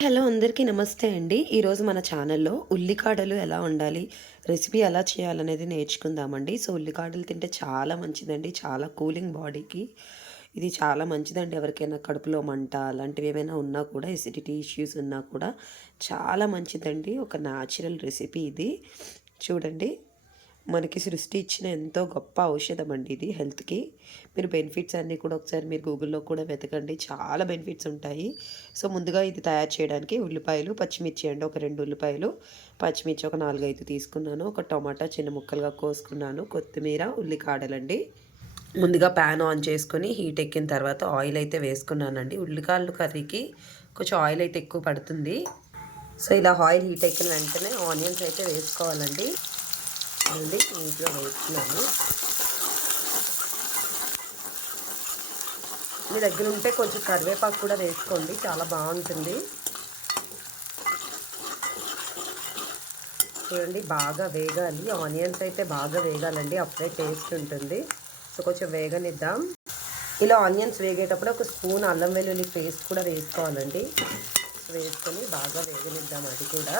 Hello అందరికీ నమస్తే అండి. ఈరోజు మన ఛానల్‌లో ఉల్లికాడలు ఎలా వండాలి, రెసిపీ ఎలా చేయాలనేది నేర్చుకుందామండి. సో, ఉల్లికాడలు తింటే చాలా మంచిదండి. చాలా కూలింగ్ బాడీకి. ఇది చాలా మంచిదండి. ఎవరికైనా కడుపులో మంట అలాంటివి ఏమైనా ఉన్నా కూడా, ఎసిడిటీ ఇష్యూస్ ఉన్నా కూడా చాలా మంచిదండి. ఒక న్యాచురల్ రెసిపీ ఇది. చూడండి. మనకి సృష్టి ఇచ్చిన ఎంతో గొప్ప ఔషధం అండి ఇది హెల్త్‌కి. మీరు బెనిఫిట్స్ అన్నీ కూడా ఒకసారి మీరు గూగుల్‌లో కూడా వెతకండి. చాలా బెనిఫిట్స్ ఉంటాయి. సో, ముందుగా ఇది తయారు చేయడానికి ఉల్లిపాయలు, పచ్చిమిర్చి అండి. ఒక 2 ఉల్లిపాయలు, పచ్చిమిర్చి ఒక 4, 5 తీసుకున్నాను. ఒక టమాటా చిన్న ముక్కలుగా కోసుకున్నాను. కొత్తిమీర, ఉల్లికాడలండి. ముందుగా ప్యాన్ ఆన్ చేసుకొని హీట్ ఎక్కిన తర్వాత ఆయిల్ అయితే వేసుకున్నానండి. ఉల్లికాడలు కర్రీకి కొంచెం ఆయిల్ అయితే ఎక్కువ పడుతుంది. సో, ఇలా ఆయిల్ హీట్ ఎక్కిన వెంటనే ఆనియన్స్ అయితే వేసుకోవాలండి. మళ్ళీ నీట్గా వేస్తున్నాను. మీ దగ్గర ఉంటే కొంచెం కరివేపాకు కూడా వేసుకోండి, చాలా బాగుంటుంది. చూడండి, బాగా వేగాలి. ఆనియన్స్ అయితే బాగా వేగాలండి, అప్పుడే టేస్ట్ ఉంటుంది. సో, కొంచెం వేగనిద్దాం. ఇలా ఆనియన్స్ వేగేటప్పుడు ఒక స్పూన్ అల్లం వెల్లుల్లి పేస్ట్ కూడా వేసుకోవాలండి. వేసుకొని బాగా వేగనిద్దాం అది కూడా.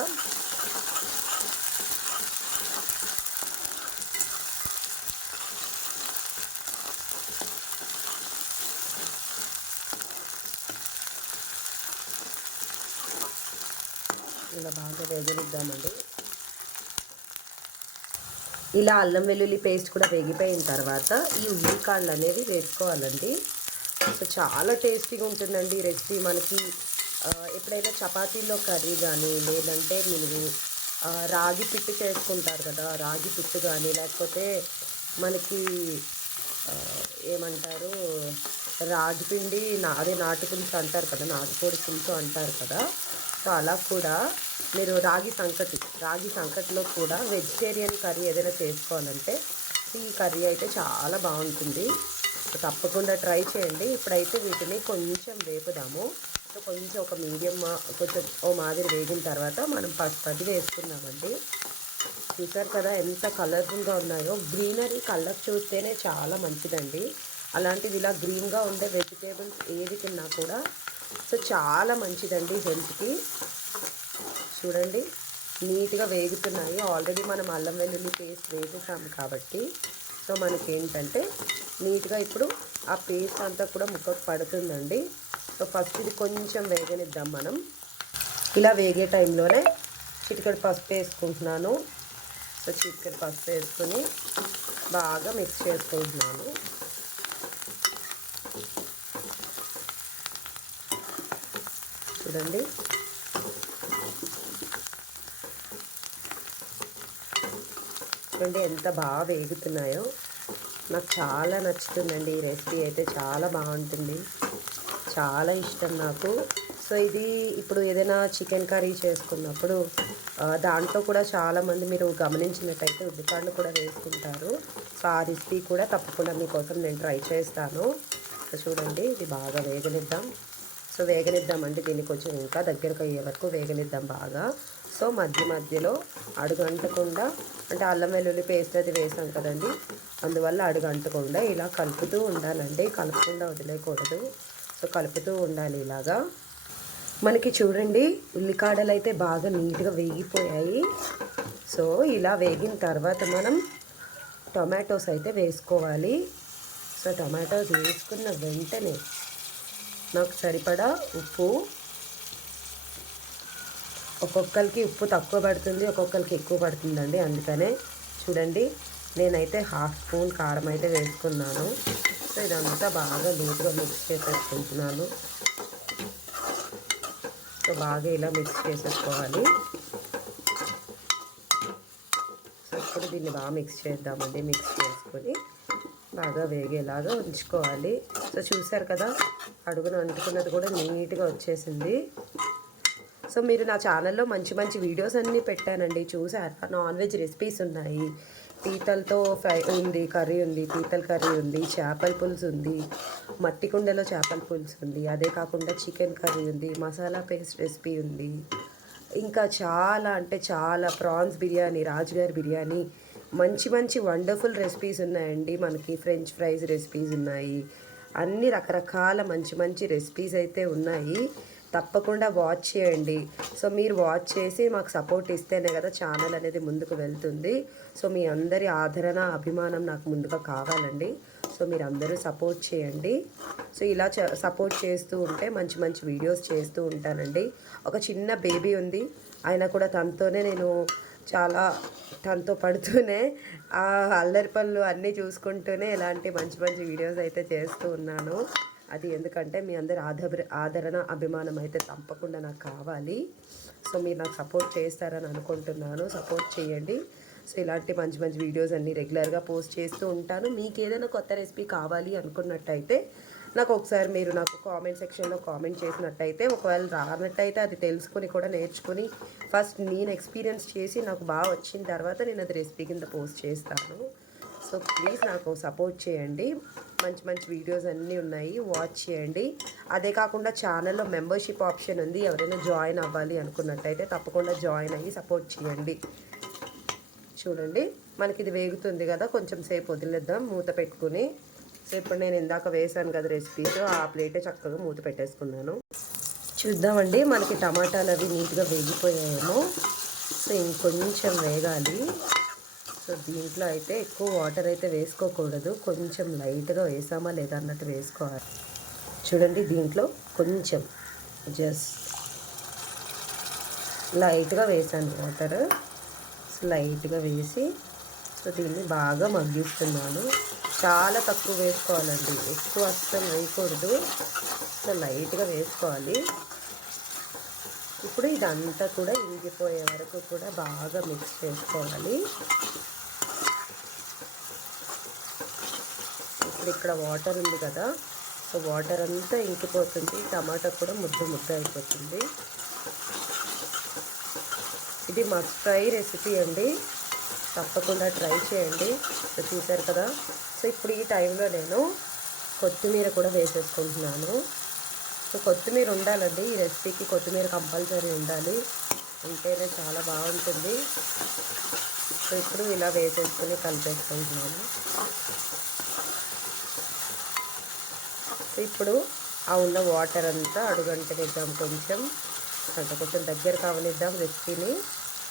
ఇలా బాగా వేగనిద్దామండి. ఇలా అల్లం వెల్లుల్లి పేస్ట్ కూడా వేగిపోయిన తర్వాత ఈ ఉల్లికాడలు అనేవి వేసుకోవాలండి. సో, చాలా టేస్టీగా ఉంటుందండి రెసిపీ. మనకి ఎప్పుడైనా చపాతీలో కర్రీ కానీ, లేదంటే మీరు రాగి పిట్టు చేసుకుంటారు కదా, రాగి పిట్టు కానీ, లేకపోతే మనకి ఏమంటారు, రాగి పిండి అదే నాటు పులుసు అంటారు కదా, నాటుకోడి పులుసు అంటారు కదా. సో, అలా కూడా మీరు రాగి సంకటిలో కూడా వెజిటేరియన్ కర్రీ ఏదైనా చేసుకోవాలంటే ఈ కర్రీ అయితే చాలా బాగుంటుంది. సో, తప్పకుండా ట్రై చేయండి. ఇప్పుడైతే వీటిని కొంచెం వేపుదాము. సో, కొంచెం ఒక మీడియం కొంచెం ఓ మాదిరి వేగిన తర్వాత మనం పసుపు అది వేసుకుందామండి. చూసారు కదా ఎంత కలర్ఫుల్గా ఉన్నాయో. గ్రీనరీ కలర్ చూస్తేనే చాలా మంచిదండి. అలాంటిది ఇలా గ్రీన్గా ఉండే వెజిటేబుల్స్ ఏది తిన్నా కూడా సో చాలా మంచిదండి హెల్త్కి. చూడండి, నీట్గా వేగుతున్నాయి. ఆల్రెడీ మనం అల్లం వెల్లుల్లి పేస్ట్ వేసేసాము కాబట్టి సో మనకి ఏంటంటే నీట్గా ఇప్పుడు ఆ పేస్ట్ అంతా కూడా ముక్కకు పడుతుందండి. సో ఫస్ట్ ఇది కొంచెం వేగనిద్దాం మనం. ఇలా వేగే టైంలోనే చిటికెడు పసుపు వేసుకుంటున్నాను. సో చిటికెడు పసుపు వేసుకొని బాగా మిక్స్ చేసుకుంటున్నాను. చూడండి, చూడండి ఎంత బాగా వేగుతున్నాయో. నాకు చాలా నచ్చుతుందండి ఈ రెసిపీ అయితే, చాలా బాగుంటుంది, చాలా ఇష్టం నాకు. సో ఇది ఇప్పుడు ఏదైనా చికెన్ కర్రీ చేసుకున్నప్పుడు దాంట్లో కూడా చాలామంది మీరు గమనించినట్టయితే ఉల్లిపాయలు కూడా వేసుకుంటారు. సో ఆ రెసిపీ కూడా తప్పకుండా మీకోసం నేను ట్రై చేస్తాను. సో చూడండి, ఇది బాగా వేగనిద్దాం. సో వేగనిద్దామండి, దీన్ని కొంచెం ఇంకా దగ్గరకు అయ్యే వరకు వేగనిద్దాం బాగా. సో మధ్య మధ్యలో అడుగంటకుండా, అంటే అల్లం వెల్లుల్లి పేస్ట్ అది వేసాం కదండి, అందువల్ల అడుగంటకుండా ఇలా కలుపుతూ ఉండాలండి, కలుపుకుండా వదిలేయకూడదు. సో కలుపుతూ ఉండాలి ఇలాగా. మనకి చూడండి ఉల్లికాడలు అయితే బాగా నీట్గా వేగిపోయాయి. సో ఇలా వేగిన తర్వాత మనం టొమాటోస్ అయితే వేసుకోవాలి. సో టొమాటోస్ వేసుకున్న వెంటనే నాకు సరిపడా ఉప్పు, ఒక్కొక్కరికి ఉప్పు తక్కువ పడుతుంది, ఒక్కొక్కరికి ఎక్కువ పడుతుందండి. అందుకనే చూడండి, నేనైతే 1/2 స్పూన్ కారం అయితే వేసుకున్నాను. సో ఇదంతా బాగా నీట్గా మిక్స్ చేసేసుకుంటున్నాను. సో బాగా ఇలా మిక్స్ చేసేసుకోవాలి. సో ఇప్పుడు దీన్ని బాగా మిక్స్ చేద్దామండి. మిక్స్ చేసుకొని బాగా వేగేలాగా ఉంచుకోవాలి. సో చూసారు కదా, అడుగున అంటుకున్నది కూడా నీట్గా వచ్చేసింది. సో మీరు నా ఛానల్లో మంచి మంచి వీడియోస్ అన్నీ పెట్టానండి, చూసారా. నాన్ వెజ్ రెసిపీస్ ఉన్నాయి, పీతలతో ఫ్రై ఉంది, కర్రీ ఉంది, పీతల కర్రీ ఉంది, చేపల పులుసు ఉంది, మట్టి కుండలో చేపల పులుసు ఉంది, అదే కాకుండా చికెన్ కర్రీ ఉంది, మసాలా పేస్ట్ రెసిపీ ఉంది, ఇంకా చాలా అంటే చాలా, ప్రాన్స్ బిర్యానీ, రాజుగారి బిర్యానీ, మంచి మంచి వండర్ఫుల్ రెసిపీస్ ఉన్నాయండి. మనకి ఫ్రెంచ్ ఫ్రైస్ రెసిపీస్ ఉన్నాయి, అన్ని రకరకాల మంచి మంచి రెసిపీస్ అయితే ఉన్నాయి. తప్పకుండా వాచ్ చేయండి. సో మీరు వాచ్ చేసి మాకు సపోర్ట్ ఇస్తేనే కదా ఛానల్ అనేది ముందుకు వెళ్తుంది. సో మీ అందరి ఆదరణ అభిమానం నాకు ముందుగా కావాలండి. సో మీరు అందరూ సపోర్ట్ చేయండి. సో ఇలా సపోర్ట్ చేస్తూ ఉంటే మంచి మంచి వీడియోస్ చేస్తూ ఉంటానండి. ఒక చిన్న బేబీ ఉంది, అయినా కూడా తనతోనే నేను చాలా తనతో పడుతూనే ఆ అల్లరి పనులు అన్నీ చూసుకుంటూనే ఇలాంటి మంచి మంచి వీడియోస్ అయితే చేస్తూ ఉన్నాను. అది ఎందుకంటే మీ అందరి ఆదరణ అభిమానం అయితే తప్పకుండా నాకు కావాలి. సో మీరు నాకు సపోర్ట్ చేస్తారని అనుకుంటున్నాను. సపోర్ట్ చేయండి. సో ఇలాంటి మంచి మంచి వీడియోస్ అన్నీ రెగ్యులర్గా పోస్ట్ చేస్తూ ఉంటాను. మీకు ఏదైనా కొత్త రెసిపీ కావాలి అనుకున్నట్టయితే నాకు ఒకసారి మీరు నాకు కామెంట్ సెక్షన్లో కామెంట్ చేసినట్టయితే, ఒకవేళ రానట్టయితే అది తెలుసుకొని కూడా నేర్చుకుని ఫస్ట్ నేను ఎక్స్పీరియన్స్ చేసి నాకు బాగా వచ్చిన తర్వాత నేను అది రెసిపీ కింద పోస్ట్ చేస్తాను. సో ప్లీజ్ నాకు సపోర్ట్ చేయండి. మంచి మంచి వీడియోస్ అన్నీ ఉన్నాయి, వాచ్ చేయండి. అదే కాకుండా ఛానల్లో మెంబర్షిప్ ఆప్షన్ ఉంది. ఎవరైనా జాయిన్ అవ్వాలి అనుకున్నట్టయితే తప్పకుండా జాయిన్ అయ్యి సపోర్ట్ చేయండి. చూడండి మనకి ఇది వేగుతుంది కదా, కొంచెం సేపు వదిలేద్దాం మూత పెట్టుకుని. సో ఇప్పుడు నేను ఇందాక వేసాను కదా రెసిపీస్, ఆ ప్లేటే చక్కగా మూత పెట్టేసుకున్నాను. చూద్దామండి మనకి టమాటాలు అవి నీట్గా వేగిపోయాయేమో. సో ఇంకొంచెం వేగాలి. సో దీంట్లో అయితే ఎక్కువ వాటర్ అయితే వేసుకోకూడదు, కొంచెం లైట్గా వేసామా లేదా అన్నట్టు వేసుకోవాలి. చూడండి దీంట్లో కొంచెం జస్ట్ లైట్గా వేసాను వాటర్. లైట్గా వేసి సో దీన్ని బాగా మగ్గిస్తున్నాను. చాలా తక్కువ వేసుకోవాలండి, ఎక్కువ అస్సలు వేయకూడదు. సో లైట్గా వేసుకోవాలి. ఇప్పుడు ఇదంతా కూడా ఇంగిపోయే వరకు కూడా బాగా మిక్స్ చేసుకోవాలి. ఇప్పుడు ఇక్కడ వాటర్ ఉంది కదా, సో వాటర్ అంతా ఇంకిపోతుంది, టమాటా కూడా ముద్ద అయిపోతుంది. ఇది మస్ట్ ట్రై రెసిపీ అండి, తప్పకుండా ట్రై చేయండి. చూసారు కదా. సో ఇప్పుడు ఈ టైంలో నేను కొత్తిమీర కూడా వేసేసుకుంటున్నాను. సో కొత్తిమీర ఉండాలండి ఈ రెసిపీకి, కొత్తిమీర కంపల్సరీ ఉండాలి, ఉంటేనే చాలా బాగుంటుంది. సో ఇప్పుడు ఇలా వేసేసుకుని కలిపేసుకుంటున్నాను. సో ఇప్పుడు ఆ ఉన్న వాటర్ అంతా అడుగంటనిద్దాం, కొంచెం దగ్గర కావనిద్దాం. రెసిపీని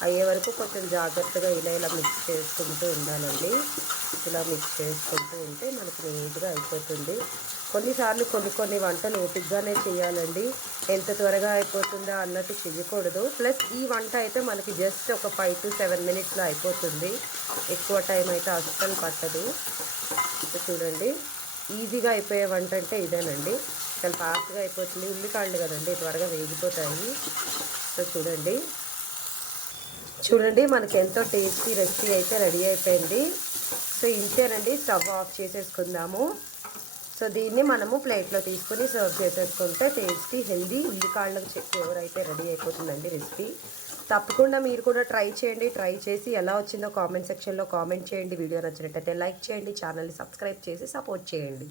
అయ్యే వరకు కొంచెం జాగ్రత్తగా ఇలా మిక్స్ చేసుకుంటూ ఉండాలండి. ఇలా మిక్స్ చేసుకుంటూ ఉంటే మనకు నీట్గా అయిపోతుంది. కొన్నిసార్లు కొన్ని వంటలు ఓపికగానే చేయాలండి, ఎంత త్వరగా అయిపోతుందా అన్నట్టు చేయకూడదు. ప్లస్ ఈ వంట అయితే మనకి జస్ట్ ఒక 5 to 7 minutesలో అయిపోతుంది, ఎక్కువ టైం అయితే అస్సలు పట్టదు. చూడండి ఈజీగా అయిపోయే వంట అంటే ఇదేనండి, చాలా ఫాస్ట్గా అయిపోతుంది. ఉల్లికాళ్ళు కదండి త్వరగా వేగిపోతాయి. సో చూడండి మనకి ఎంతో టేస్టీ రెసిపీ అయితే రెడీ అయిపోయింది. సో ఇంతేనండి, స్టవ్ ఆఫ్ చేసేసుకుందాము. సో దీన్ని మనము ప్లేట్లో తీసుకొని సర్వ్ చేసేసుకుంటే టేస్టీ హెల్దీ ఉల్లికాళ్ళ కూర అయితే రెడీ అయిపోతుందండి రెసిపీ. తప్పకుండా మీరు కూడా ట్రై చేయండి. ట్రై చేసి ఎలా వచ్చిందో కామెంట్ సెక్షన్లో కామెంట్ చేయండి. వీడియో నచ్చినట్టయితే లైక్ చేయండి, ఛానల్ని సబ్స్క్రైబ్ చేసి సపోర్ట్ చేయండి.